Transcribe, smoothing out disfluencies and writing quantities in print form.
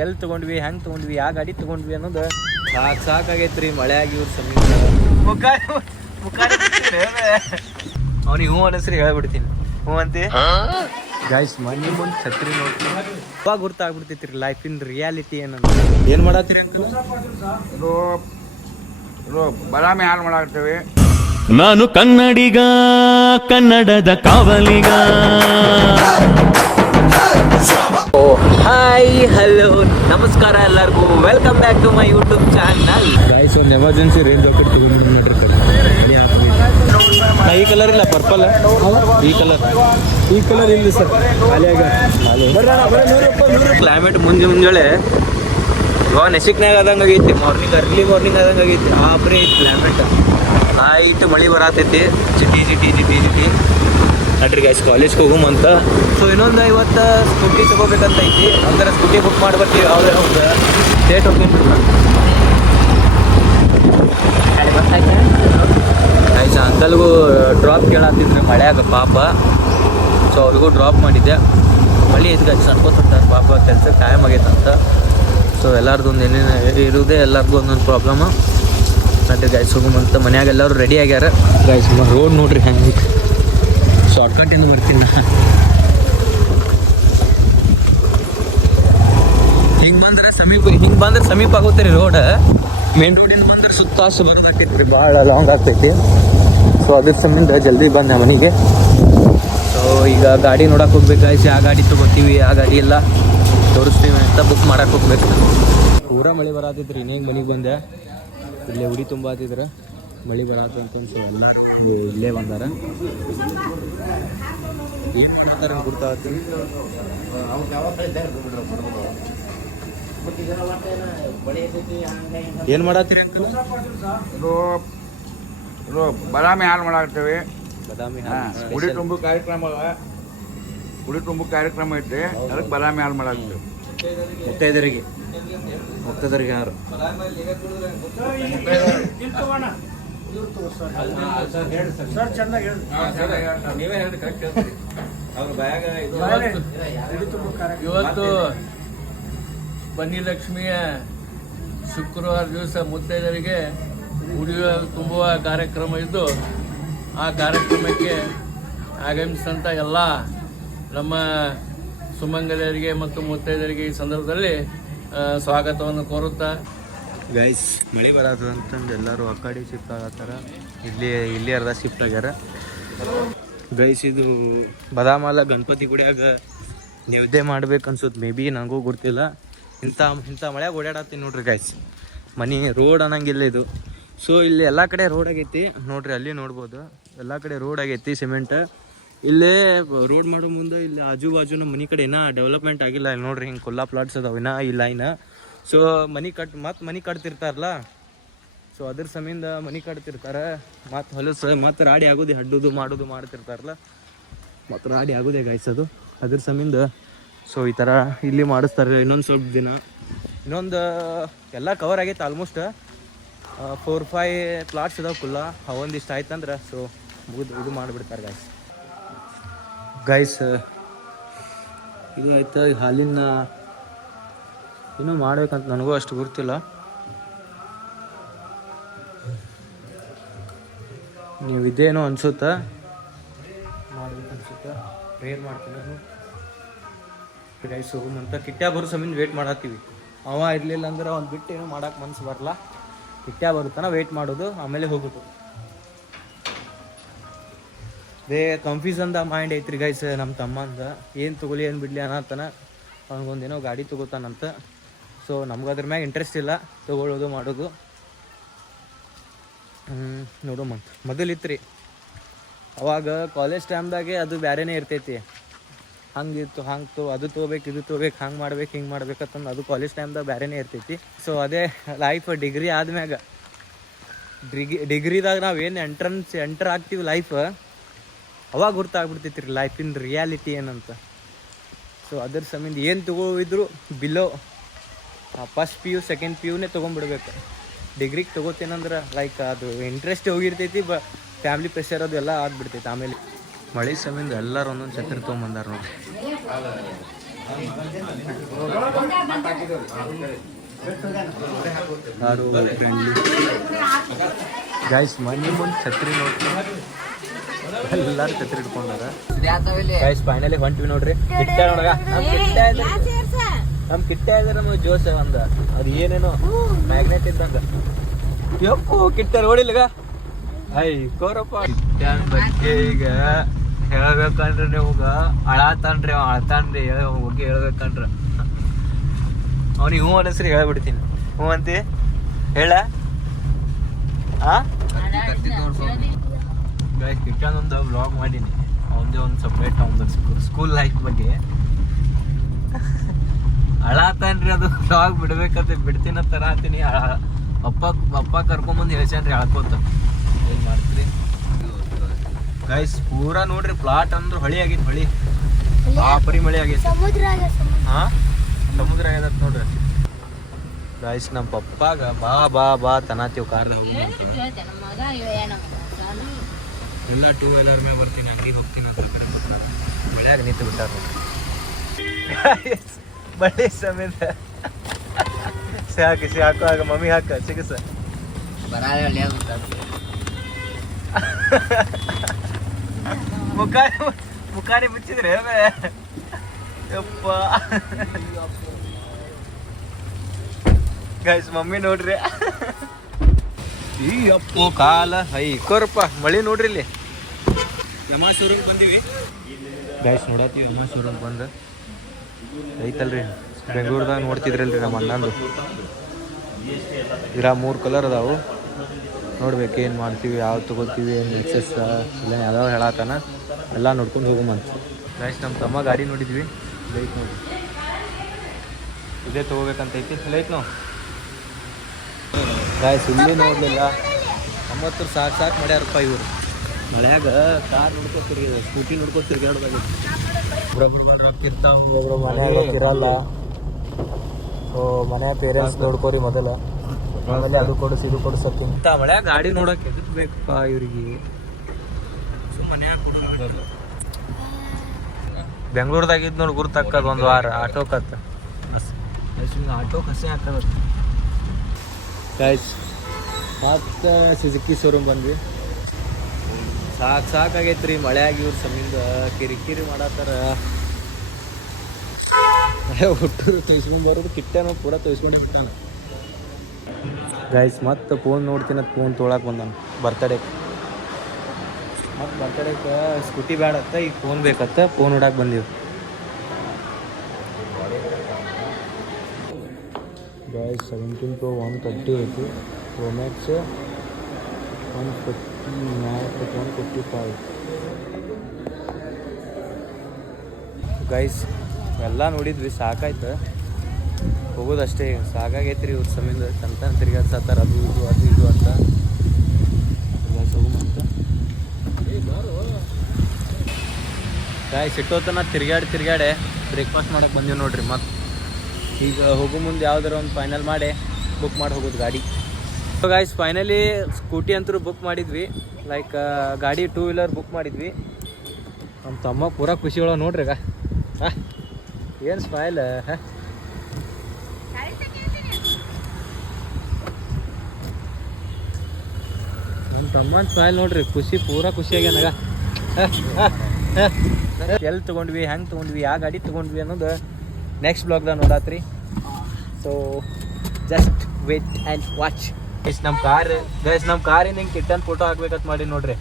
ಎಲ್ಲಿ ತೊಗೊಂಡ್ವಿ, ಹೆಂಗೆ ತೊಗೊಂಡ್ವಿ, ಯಾವ ಗಾಡಿ ತೊಗೊಂಡ್ವಿ ಅನ್ನೋದು ಸಾಕಾಗೈತ್ರಿ. ಮಳೆ ಆಗಿ ಇವ್ರ ಸಮೀಪ ಅವ್ನಿಗೆ ಹ್ಞೂ ಅನ್ನಸ್ರಿ ಹೇಳ್ಬಿಡ್ತೀನಿ. ಹ್ಞೂ ಅಂತೆ ಗಾಯ್ಸ್. ಮನೆ ಮುಂದೆ ಛತ್ರಿ ನೋಡ್ತೀನಿ, ಅವಾಗ ಗುರ್ತಾಗ್ಬಿಡ್ತೈತ್ರಿ ಲೈಫಿನ ರಿಯಾಲಿಟಿ ಏನಂತ. ಏನು ಮಾಡತ್ತೀರಿ? ಬದಾಮಿ ಹಾಲು ಮಾಡಾಕ್ತೇವೆ. ನಾನು ಕನ್ನಡಿಗ, ಕನ್ನಡದ ಕಾವಲಿಗ. ಹಾಯ್, ಹಲೋ, ನಮಸ್ಕಾರ ಎಲ್ಲರಿಗೂ. Welcome back to my YouTube channel. Guys, ಒಂದು ಎಮರ್ಜೆನ್ಸಿ ರೇಂಜ್ ಜಾಕೆಟ್ ತಗೊಂಡು ನೋಡ್ರಿ. ಈ ಕಲರ್ ಇಲ್ಲ, ಪರ್ಪಲ್. ಈ ಕಲರ್ ಇಲ್ಲ ಸರ್. ಕ್ಲೈಮೇಟ್ ಮುಂಜಾನೆ ಇವಾಗ ನೆಸಿಕ್ನಾಗ ಆದಂಗೆ ಆಗೈತಿ. ಅರ್ಲಿ ಮಾರ್ನಿಂಗ್ ಆದಂಗೆ ಆಗೈತಿ. ಆಬ್ರೆ ಐತಿ ಕ್ಲೈಮೇಟ್. ನೈಟ್ ಮಳೆ ಬರತೈತಿ, ಚಿಟಿ ನಡ್ರಿ ಗಾಯ್ಸ್, ಕಾಲೇಜ್ಗೆ ಹೋಗುಮಂತ. ಸೊ ಇನ್ನೊಂದು ಇವತ್ತು ಸ್ಕೂಟಿ ತೊಗೋಬೇಕಂತ ಐತಿ. ಅಂದ್ರೆ ಸ್ಕೂಟಿ ಬುಕ್ ಮಾಡ್ಬರ್ತೀವಿ. ಅವ್ರೆ ಹೌದು ಡೇಟ್ ಹೋಗ್ತೀನಿ ಗಾಯ್ಸ್. ಅಂಕಲ್ಗೂ ಡ್ರಾಪ್ ಕೇಳತ್ತಿದ್ರೆ ಮಳೆಯಾಗ ಪಾಪ. ಸೊ ಅವ್ರಿಗೂ ಡ್ರಾಪ್ ಮಾಡಿದ್ದೆ. ಮಳೆ ಐತೆ ಗಾಯ್ಸ್, ಅನ್ಕೋತಾರೆ ಪಾಪ ಕೆಲ್ಸಕ್ಕೆ ಟೈಮ್ ಆಗೈತಂತ. ಸೊ ಎಲ್ಲರದ್ದು ಒಂದು ಏನೇನು ಇರುವುದೇ, ಎಲ್ಲರಿಗೂ ಒಂದೊಂದು ಪ್ರಾಬ್ಲಮ್. ನಡ್ರಿ ಗಾಯ್ಸ್ ಹೋಗುಮಂತ. ಮನ್ಯಾಗ ಎಲ್ಲರೂ ರೆಡಿ ಆಗ್ಯಾರ ಗಾಯ್ಸ್. ರೋಡ್ ನೋಡ್ರಿ ಹೆಂಗೆ, ಶಾರ್ಟ್ಕಟ್ಟಿಂದ ಬರ್ತೀನಿ. ಹಿಂಗೆ ಬಂದ್ರೆ ಸಮೀಪ ಆಗುತ್ತೆ ರೀ ರೋಡ್. ಮೇನ್ ರೋಡಿಂದ ಬಂದ್ರೆ ಸುತ್ತಾಸು ಬರೋದಾಕೈತಿ ರೀ, ಭಾಳ ಲಾಂಗ್ ಆಗ್ತೈತಿ. ಸೊ ಅದ್ರ ಸಂಬಂಧ ಜಲ್ದಿ ಬಂದೆ ಮನೆಗೆ. ಸೊ ಈಗ ಗಾಡಿ ನೋಡಕ್ಕೆ ಹೋಗ್ಬೇಕು ಗಾಯ್ಸ್. ಯಾವ ಗಾಡಿ ತೊಗೋತೀವಿ, ಆ ಗಾಡಿ ಎಲ್ಲ ತೋರಿಸ್ತೀವಿ ಅಂತ ಬುಕ್ ಮಾಡಕ್ಕೆ ಹೋಗ್ಬೇಕು. ಪೂರ ಮಳೆ ಬರತ್ತೈತ್ರಿ. ಇನ್ನೇನು ಮನೆಗೆ ಬಂದೆ. ಇಲ್ಲೇ ಉಡಿ ತುಂಬ ಆತಿದ್ರೆ ಮಳೆ ಬರತ್ತಂತ. ಸೊ ಎಲ್ಲ ಇಲ್ಲೇ ಬಂದಾರ. ಏನು ಮಾಡ್ತಾರೆ ಗುರ್ತಾಗ್ತೀನಿ. ಏನು ಮಾಡತ್ತೀರಿ? ಬದಾಮಿ ಹಾಲು ಮಾಡಾಕ್ತೇವೆ. ಬದಾಮಿ ಉಡಿ ತುಂಬು ಕಾರ್ಯಕ್ರಮ ಐತಿ. ಅದಕ್ಕೆ ಬದಾಮಿ ಹಾಲು ಮಾಡಾಕ್ತೇವೆ. ಮುಕ್ತದರಿಗೆ ಯಾರು ಇವತ್ತು ಬನ್ನಿ ಲಕ್ಷ್ಮಿಯ ಶುಕ್ರವಾರ ದಿವಸ ಮುತ್ತೈದರಿಗೆ ಉಡಿಯ ತುಂಬುವ ಕಾರ್ಯಕ್ರಮ ಇದ್ದು, ಆ ಕಾರ್ಯಕ್ರಮಕ್ಕೆ ಆಗಮಿಸಿದಂಥ ಎಲ್ಲ ನಮ್ಮ ಸುಮಂಗಲಿಯರಿಗೆ ಮತ್ತು ಮುತ್ತೈದರಿಗೆ ಈ ಸಂದರ್ಭದಲ್ಲಿ ಸ್ವಾಗತವನ್ನು ಕೋರುತ್ತಾ. ಗೈಸ್, ಮಳೆ ಬರತ್ತದ ಅಂತಂದು ಎಲ್ಲರೂ ಆ ಕಡೆ ಶಿಫ್ಟ್ ಆಗತ್ತಾರ. ಇಲ್ಲಿ ಅರ್ಧ ಶಿಫ್ಟ್ ಆಗ್ಯಾರ ಗೈಸ್. ಇದು ಬದಾಮಲ್ಲ ಗಣಪತಿ ಗುಡಿಯಾಗ ನೈವೇದ್ಯ ಮಾಡ್ಬೇಕು ಅನ್ಸುತ್ತೆ. ಮೇ ಬಿ ನನಗೂ ಗೊತ್ತಿಲ್ಲ. ಇಂಥ ಮಳೆಯಾಗ ಓಡಾಡತ್ತೀನಿ ನೋಡ್ರಿ ಗೈಸ್. ಮನೆ ರೋಡ್ ಅನ್ನಂಗಿಲ್ಲ ಇದು. ಸೊ ಇಲ್ಲಿ ಎಲ್ಲ ಕಡೆ ರೋಡ್ ಆಗೈತಿ ನೋಡ್ರಿ, ಅಲ್ಲಿ ನೋಡ್ಬೋದು. ಎಲ್ಲ ಕಡೆ ರೋಡ್ ಆಗೈತಿ, ಸಿಮೆಂಟ್. ಇಲ್ಲೇ ರೋಡ್ ಮಾಡೋ ಮುಂದೆ ಇಲ್ಲಿ ಆಜು ಬಾಜುನ ಮನೆ ಕಡೆ ಇನ್ನೂ ಡೆವಲಪ್ಮೆಂಟ್ ಆಗಿಲ್ಲ. ಇಲ್ಲಿ ನೋಡ್ರಿ ಹಿಂಗೆ ಕುಲ್ಲಾ ಪ್ಲಾಟ್ಸ್ ಅದಾವ ಇನ್ನೂ ಈ ಲೈನ್. ಸೊ ಮನೆ ಕಟ್ತಿರ್ತಾರಲ್ಲ, ಸೊ ಅದ್ರ ಸಮಿಂದ ಮನೆ ಕಟ್ತಿರ್ತಾರೆ. ಮತ್ತು ಹೊಲಸು ಮತ್ತು ರಾಡಿ ಆಗೋದು, ಹಡ್ಡುದು ಮಾಡೋದು ಮಾಡ್ತಿರ್ತಾರಲ್ಲ, ಮತ್ತು ರಾಡಿ ಆಗೋದೇ ಗಾಯ್ಸೋದು ಅದ್ರ ಸಮಿಂದ. ಸೊ ಈ ಥರ ಇಲ್ಲಿ ಮಾಡಿಸ್ತಾರೆ. ಇನ್ನೊಂದು ಸ್ವಲ್ಪ ದಿನ, ಇನ್ನೊಂದು ಎಲ್ಲ ಕವರ್ ಆಗೈತೆ ಆಲ್ಮೋಸ್ಟ್. 4-5 ಪ್ಲಾಟ್ಸ್ ಇದಾವೆ ಕುಲ್ಲ. ಒಂದಿಷ್ಟು ಆಯ್ತಂದ್ರೆ ಸೊ ಮುಗಿದು ಇದು ಮಾಡಿಬಿಡ್ತಾರೆ ಗೈಸ್. ಇದು ಆಯ್ತು. ಹಾಲಿನ ಇನ್ನೂ ಮಾಡ್ಬೇಕಂತ ನನಗೂ ಅಷ್ಟು ಗೊತ್ತಿಲ್ಲ. ನೀವು ಇದೇನೋ ಅನ್ಸುತ್ತಾ, ಮಾಡ್ಬೇಕನ್ಸುತ್ತಾ. ಪ್ರೇಯರ್ ಮಾಡ್ತೀನಿ ನಾನು ಗೈಸ್. ಹೋಗುಮಂತ. ಕಿಟ್ಟ್ಯಾ ಬರೋ ಸಮೀನ್ ವೇಟ್ ಮಾಡತ್ತೀವಿ. ಅವ ಇರಲಿಲ್ಲ ಅಂದ್ರೆ ಅವ್ನು ಬಿಟ್ಟು ಏನೂ ಮಾಡೋಕೆ ಮನ್ಸು ಬರಲ್ಲ. ಕಿಟ್ಟ್ಯಾ ಬರುತ್ತಾನ ವೇಟ್ ಮಾಡೋದು, ಆಮೇಲೆ ಹೋಗೋದು. ಕನ್ಫ್ಯೂಸನ್ದ ಮೈಂಡ್ ಐತ್ರಿ ಗೈಸ್ ನಮ್ಮ ತಮ್ಮಂದ. ಏನು ತೊಗೊಲಿ ಏನು ಬಿಡಲಿ ಅನ್ನತ್ತಾನ. ಅವ್ನಿಗೊಂದೇನೋ ಗಾಡಿ ತೊಗೋತಾನಂತ. ಸೊ ನಮ್ಗೆ ಅದ್ರ ಮ್ಯಾಗ ಇಂಟ್ರೆಸ್ಟ್ ಇಲ್ಲ, ತೊಗೊಳ್ಳೋದು ಮಾಡೋದು. ನೋಡುಮಂತ. ಮೊದಲಿತ್ತು ಅವಾಗ ಕಾಲೇಜ್ ಟೈಮ್ದಾಗೆ ಅದು ಬೇರೆನೇ ಇರ್ತೈತಿ. ಹಂಗಿತ್ತು, ಅದು ತೊಗೋಬೇಕು, ಇದು ತೊಗೋಬೇಕು, ಹಂಗೆ ಮಾಡ್ಬೇಕು, ಹಿಂಗೆ ಮಾಡ್ಬೇಕಂತಂದು ಅದು ಕಾಲೇಜ್ ಟೈಮ್ದಾಗ ಬೇರೆನೇ ಇರ್ತೈತಿ. ಸೊ ಅದೇ ಲೈಫ್ ಡಿಗ್ರಿ ಆದ್ಮ್ಯಾಗ, ಡಿಗ್ರಿದಾಗ ನಾವೇನು ಎಂಟರ್ ಆಗ್ತೀವಿ ಲೈಫ್, ಅವಾಗ ಗೊತ್ತಾಗ್ಬಿಡ್ತೈತಿ ರೀ ಲೈಫಿನ ರಿಯಾಲಿಟಿ ಏನಂತ. ಸೊ ಅದ್ರ ಸಂಬಂಧ ಏನು ತೊಗೋವಿದ್ರು ಬಿಲೋ ಫಸ್ಟ್ PU ಸೆಕೆಂಡ್ PUನೇ ತೊಗೊಂಡ್ಬಿಡ್ಬೇಕು. ಡಿಗ್ರಿಗೆ ತೊಗೋತೇನಂದ್ರೆ ಲೈಕ್ ಅದು ಇಂಟ್ರೆಸ್ಟ್ ಹೋಗಿರ್ತೈತಿ. ಫ್ಯಾಮ್ಲಿ ಪ್ರೆಷರ್ ಅದು ಎಲ್ಲ ಆಗ್ಬಿಡ್ತೈತಿ. ಆಮೇಲೆ ಮಳೆ ಸಂಬಂಧ ಎಲ್ಲರೂ ಒಂದೊಂದು ಛತ್ರಿ ತೊಗೊಂಬಂದಾರ ನೋಡಿ. ಯಾರು ಫ್ರೆಂಡ್ಲಿ ಗೈಸ್ ಮನೆ ಮುಂದೆ ಛತ್ರಿ ನೋಡ್ರಿ ಎಲ್ಲಾರು ಛತ್ರಿ ಇಟ್ಕೊಂಡಾರ ಗೈಸ್ ಫೈನಲಿ ಹೊಂಟ್ವಿ ನೋಡ್ರಿ ಕಿಟ್ಟ ನೋಡಗ ನಮ್ ಕಿಟ್ಟ ಇದ್ರೆ ನಮಗೆ ಜೋಶ ಒಂದ ಅದು ಏನೇನೋ ಮ್ಯಾಗ್ನೆಟ್ ಇದ್ದಂಗ ಯಪ್ಪು ಕಿಟ್ಟ ನೋಡಿಲ್ಗ ಐ ಕೋರಪ್ಪ ಕಿಟ್ಟ ಬಗ್ಗೆ ಈಗ ಹೇಳ್ಬೇಕಂದ್ರೆ ನಿಮ್ಗ ಅಳತಾನ್ರಿ ಅವ ಅಳ್ತಾನ್ರಿ ಹೋಗಿ ಹೇಳ್ಬೇಕಂದ್ರ ಅವ್ನಿಗೆ ಹ್ಞೂ ಅನ್ನಸ್ರಿ ಹೇಳ್ಬಿಡ್ತೀನಿ ಹ್ಞೂ ಅಂತಿ ಹೇಳ ಕಿಟ್ಟನೊಂದು ವ್ಲಾಗ್ ಮಾಡೀನಿ ಅವನದೇ ಒಂದು ಸಪ್ರೇಟ್ ಅವನದು ಸ್ಕೂಲ್ ಲೈಫ್ ಬಗ್ಗೆ ಅಳತಾನ್ರಿ ಅದು ವ್ಲಾಗ್ ಬಿಡ್ಬೇಕಂತ ಬಿಡ್ತೀನ ತರ ಅಂತೀನಿ ಅಪ್ಪ ಕರ್ಕೊಂಬಂದು ಹೇಳ್ಸ್ಯಾನ್ರಿ ಅಳ್ಕೋತ ಏನ್ ಮಾಡ್ತೀರಿ ಗೈಸ್ ಪೂರಾ ನೋಡ್ರಿ ಪ್ಲಾಟ್ ಅಂದ್ರೆ ಹೊಳಿ ಆಗೈತಿ ಹೊಳಿ ಪರಿ ಮಳೆ ಆಗೈತಿ ಹಾ ಸಮುದ್ರ ಆಗ್ಯದ ನೋಡ್ರಿ ಗೈಸ್ ನಮ್ಮ ಪಪ್ಪಾಗ ಬಾ ಬಾ ಬಾ ತನಾತೀವ್ ಕಾರ್ದಾಗ ಹೋಗಿ ಎಲ್ಲ ಟೂ ವೀಲರ್ ಮೇಲೆ ಬರ್ತೀನಿ ಅಂಗಡಿಗೆ ಹೋಗ್ತೀನಿ ಅಂತ ಮಳ್ಯಾಗ ನಿಂತು ಬಿಟ್ಟಾರ ಬಳ್ಳಿ ಸಮೇತ ಸಾಕು ಆಗ ಮಮ್ಮಿ ಹಾಕ ಸಿಗಸ ಮುಖಾನೆ ಮುಚ್ಚಿದ್ರೆ ಯಪ್ಪ ಗೈಸ್ ಮಮ್ಮಿ ನೋಡ್ರಿ ಈ ಅಪ್ಪು ಕಾಲ ಐ ಕೋರಪ್ಪ ಮಳಿ ನೋಡ್ರಿ ಇಲ್ಲಿ ಯಮಾಸೂರಿಗೆ ಬಂದೀವಿ ಗೈಸ್ ನೋಡತ್ತೀವಿ ಯಮಾಸೂರಿಗೆ ಬಂದು ಐತಲ್ರಿ ಬೆಂಗಳೂರ್ದಾಗ ನೋಡ್ತಿದ್ರಲ್ರಿ ನಮ್ಮ ಅಣ್ಣಂದು ಇರ 3 ಕಲರ್ ಅದಾವು ನೋಡ್ಬೇಕು ಏನು ಮಾಡ್ತೀವಿ ಯಾವ ತೊಗೋತೀವಿ ಏನು ಎಕ್ಸಸ್ ಇಲ್ಲ ಯಾವ್ಯಾವ ಹೇಳತ್ತಾನ ಎಲ್ಲ ನೋಡ್ಕೊಂಡು ಹೋಗಮಂತ ಗೈಸ್ ನಮ್ಮ ತಮ್ಮ ಗಾಡಿ ನೋಡಿದ್ವಿ ಲೈಟ್ ನೋಡಿ ಇದೇ ತೊಗೋಬೇಕಂತ ಐತಿ ಲೈಟ್ ನಾವು ಗಾಯ್ಸ್ ಇಲ್ಲಿ ನೋಡಲಿಲ್ಲ 90 ಸಾಕು ಮಾಡ್ಯಾರಪ್ಪ ಇವರು ಮಳ್ಯಾಗ ಕಾರ್ ನೋಡ್ಕೊ ತಿರ್ಗಿ ಸ್ಕೂಟಿ ನೋಡ್ಕೊ ತಿರ್ಗಾಡೋದಾಗೈತಿ ಒಬ್ಬೊಬ್ರು ರೊಕ್ಕ ಇರ್ತಾವ ಒಬ್ಬೊಬ್ರು ಮನ್ಯಾಗ ರೊಕ್ಕ ಇರಲ್ಲ ಸೊ ಮನೆ ಪೇರೆಂಟ್ಸ್ ನೋಡ್ಕೋರಿ ಮೊದಲ ಆಮೇಲೆ ಅದು ಕೊಡಿಸಿ ಇದು ಕೊಡಿಸತ್ತಿ ಇಂಥ ಮಳ್ಯಾಗ ಗಾಡಿ ನೋಡಕ್ಕೆ ಎದಕ್ ಬೇಕಪ್ಪ ಇವ್ರಿಗೆ ಸುಮ್ಮನೆ ಬೆಂಗ್ಳೂರ್ದಾಗಿದ್ದು ನೋಡಿ ಗುರ್ತಕ್ಕದ ಒಂದು ವಾರ ಆಟೋಕತ್ತ ಸುಮ್ಮನೆ ಆಟೋಕ್ಕೆ ಹಸಿ ಹಾಕದ ಗೈಸ್ ಮತ್ತೆ ಸುಜುಕಿ ಶೋರೂಮ್ ಬಂದ್ವಿ ಸಾಕಾಗೈತ್ರಿ ಮಳೆಯಾಗಿ ಇವ್ರ ಸಮಿಂದ ಕಿರಿಕಿರಿ ಮಾಡತ್ತಾರ ಹುಟ್ಟೂರು ತೋರಿಸ್ಕೊಂಡು ಬರೋದು ಕಿಟ್ಟೆನೋ ಪೂರ ತೋರಿಸ್ಕೊಂಡೆ ಬಿಟ್ಟಾನ ಗೈಸ್ ಮತ್ತೆ ಫೋನ್ ನೋಡ್ತೀನಿ ಫೋನ್ ತೊಗೊಳಕ್ಕೆ ಬಂದಾನ ಬರ್ತಡೇಗೆ ಮತ್ತು ಬರ್ತಡೇಗೆ ಸ್ಕೂಟಿ ಬೇಡತ್ತ ಈಗ ಫೋನ್ ಬೇಕತ್ತ ಫೋನ್ ನೋಡಕ್ಕೆ ಬಂದೀವಿ ಗೈಸ್ 17 Pro 130 ಐತಿ Pro Max 155 ಗೈಸ್ ಎಲ್ಲ ನೋಡಿದ್ವಿ ಸಾಕಾಯ್ತು ಹೋಗೋದಷ್ಟೇ ಸಾಕಾಗೈತ್ರಿ ಇವ್ರ ಸಮಿಂದ ತಂತ ತಿರ್ಗಾಡ್ಸತ್ತಾರ ಅದು ಇದು ಅಂತ ಹೋಗುಮಂತ ಗೈಸ್ ಇಟ್ಟೋತನ ತಿರ್ಗಾಡೆ ಬ್ರೇಕ್ಫಾಸ್ಟ್ ಮಾಡಕ್ಕೆ ಬಂದೀವಿ ನೋಡ್ರಿ ಮತ್ತೆ ಈಗ ಹೋಗೋ ಮುಂದೆ ಯಾವ್ದಾರ ಒಂದು ಫೈನಲ್ ಮಾಡಿ ಬುಕ್ ಮಾಡಿ ಹೋಗೋದು ಗಾಡಿ ಸೊ ಗೈಸ್ ಫೈನಲಿ ಸ್ಕೂಟಿ ಅಂತೂ ಬುಕ್ ಮಾಡಿದ್ವಿ ಲೈಕ್ ಗಾಡಿ 2 ವೀಲರ್ ಬುಕ್ ಮಾಡಿದ್ವಿ ನಮ್ಮ ತಮ್ಮ ಪೂರಾ ಖುಷಿ ಒಳಗೆ ನೋಡ್ರಿ ಈಗ ಏನು ಸ್ಮೈಲ್ ನನ್ನ ತಮ್ಮನ ಸ್ಮೈಲ್ ನೋಡ್ರಿ ಪೂರಾ ಖುಷಿಯಾಗ್ಯಾನಾಗ ಎಲ್ಲಿ ತೊಗೊಂಡ್ವಿ ಹೆಂಗೆ ತೊಗೊಂಡ್ವಿ ಯಾವ ಗಾಡಿ ತೊಗೊಂಡ್ವಿ ಅನ್ನೋದು ನೆಕ್ಸ್ಟ್ ಬ್ಲಾಗ್ದಾಗ ನೋಡತ್ರಿ so just wait and watch ನಮ್ಮ ಕಾರಿಂದ ಹಿಂಗೆ ಕಿಟ್ಟನ್ ಫೋಟೋ ಹಾಕ್ಬೇಕಂತ ಮಾಡಿ ನೋಡ್ರಿ